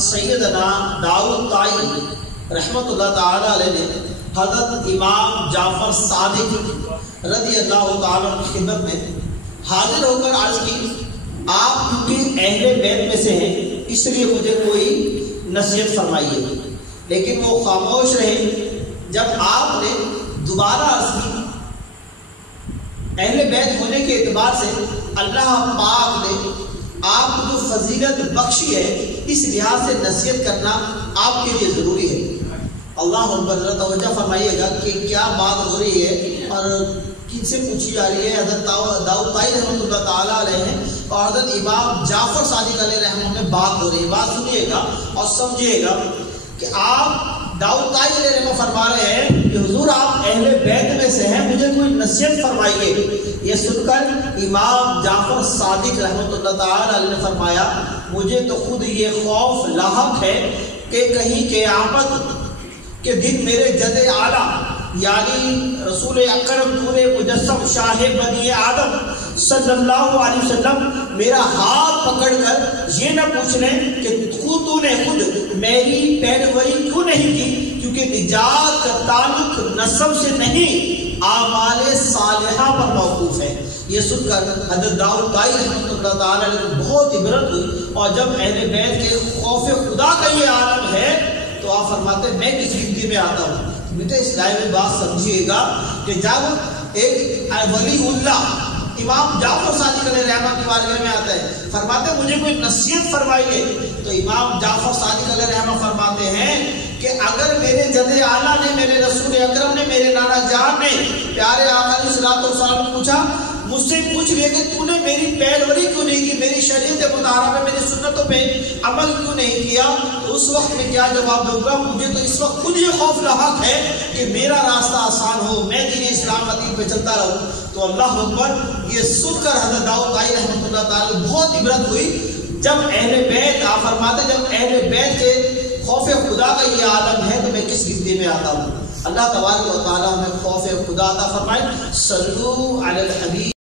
سیدنا داؤد طائی رحمت اللہ تعالی علیہ نے حضرت امام جعفر صادق رضی اللہ تعالیٰ کی خدمت میں حاضر ہو کر عرض کی، آپ کیونکہ اہل بیت میں سے ہیں اس لیے مجھے کوئی نصیحت فرمائیے، لیکن وہ خاموش رہے۔ جب آپ نے دوبارہ عرض کی، اہل بیت ہونے کے اعتبار سے اللہ پاک نے آپ کو جو فضیلت بخشی ہے اس لحاظ سے نصیحت کرنا آپ کے لیے ضروری ہے۔ اللہ اکبر، ذرا توجہ فرمائیے گا کہ کیا بات ہو رہی ہے اور کن سے پوچھی جا رہی ہے۔ حضرت داؤد طائی رحمۃ اللہ تعالیٰ علیہ ہیں اور حضرت امام جعفر صادق علیہ رحمہ میں بات ہو رہی ہے۔ بات سنیے گا اور سمجھیے گا کہ آپ داؤد طائی علیہ رحمہ فرما رہے ہیں کہ حضور آپ اہل بیت میں سے ہیں، مجھے کوئی نصیحت فرمائیے۔ یہ سن کر امام جعفر صادق رحمۃ اللہ تعالیٰ علیہ نے فرمایا، مجھے تو خود یہ خوف لاحق ہے کہ کہیں قیامت کہ دن میرے جد اعلیٰ یعنی رسول اکرم نور مجسم شاہ بنی آدم صلی اللہ علیہ وسلم میرا ہاتھ پکڑ کر یہ نہ پوچھ لیں کہ تو نے خود میری پیروی کیوں نہیں کی، کیونکہ نجات کا تعلق نسب سے نہیں اعمال صالحہ پر موقوف ہے۔ یہ سن کر حضرت داؤد طائی رحمۃ اللہ تعالیٰ نے بہت عبرت ہوئی، اور جب اہل بیت کے خوف خدا کا یہ عالم ہے تو آپ فرماتے ہیں میں کس گنتی میں آتا ہوں۔ بیٹے اس لائن میں بات سمجھیے گا کہ جب ایک ولی اللہ امام جعفر صادق علیہ رحمہ کی بارگاہ میں آتا ہے، فرماتے ہیں مجھے کوئی نصیحت فرمائیے، تو امام جعفر صادق علیہ رحمہ فرماتے ہیں کہ اگر میرے جد اعلیٰ نے، میرے رسول اکرم نے، میرے نانا جان نے، پیارے آقا علیہ الصلوۃ والسلام نے پوچھا، مجھ سے پوچھ لیا کہ تو نے میری پیروی کیوں نہیں کی، میری شریعت مطہرہ میں، میری سنتوں پہ عمل کیوں نہیں کیا، تو اس وقت میں کیا جواب دوں گا؟ مجھے تو اس وقت خود یہ خوف لاحق ہے کہ میرا راستہ آسان ہو، میں دین اسلام عتیق پہ چلتا رہوں۔ تو اللہ اکبر، یہ سن کر حضرت داؤد طائی رحمۃ اللہ تعالیٰ بہت عبرت ہوئی۔ جب اہل بیت، آپ فرماتے جب اہل بیت کے خوف خدا کا یہ عالم ہے تو میں کس گنتی میں آتا ہوں۔ اللہ تبارک و تعالیٰ ہمیں خوف خدا عطا فرمائے۔ صلو علی الحبیب۔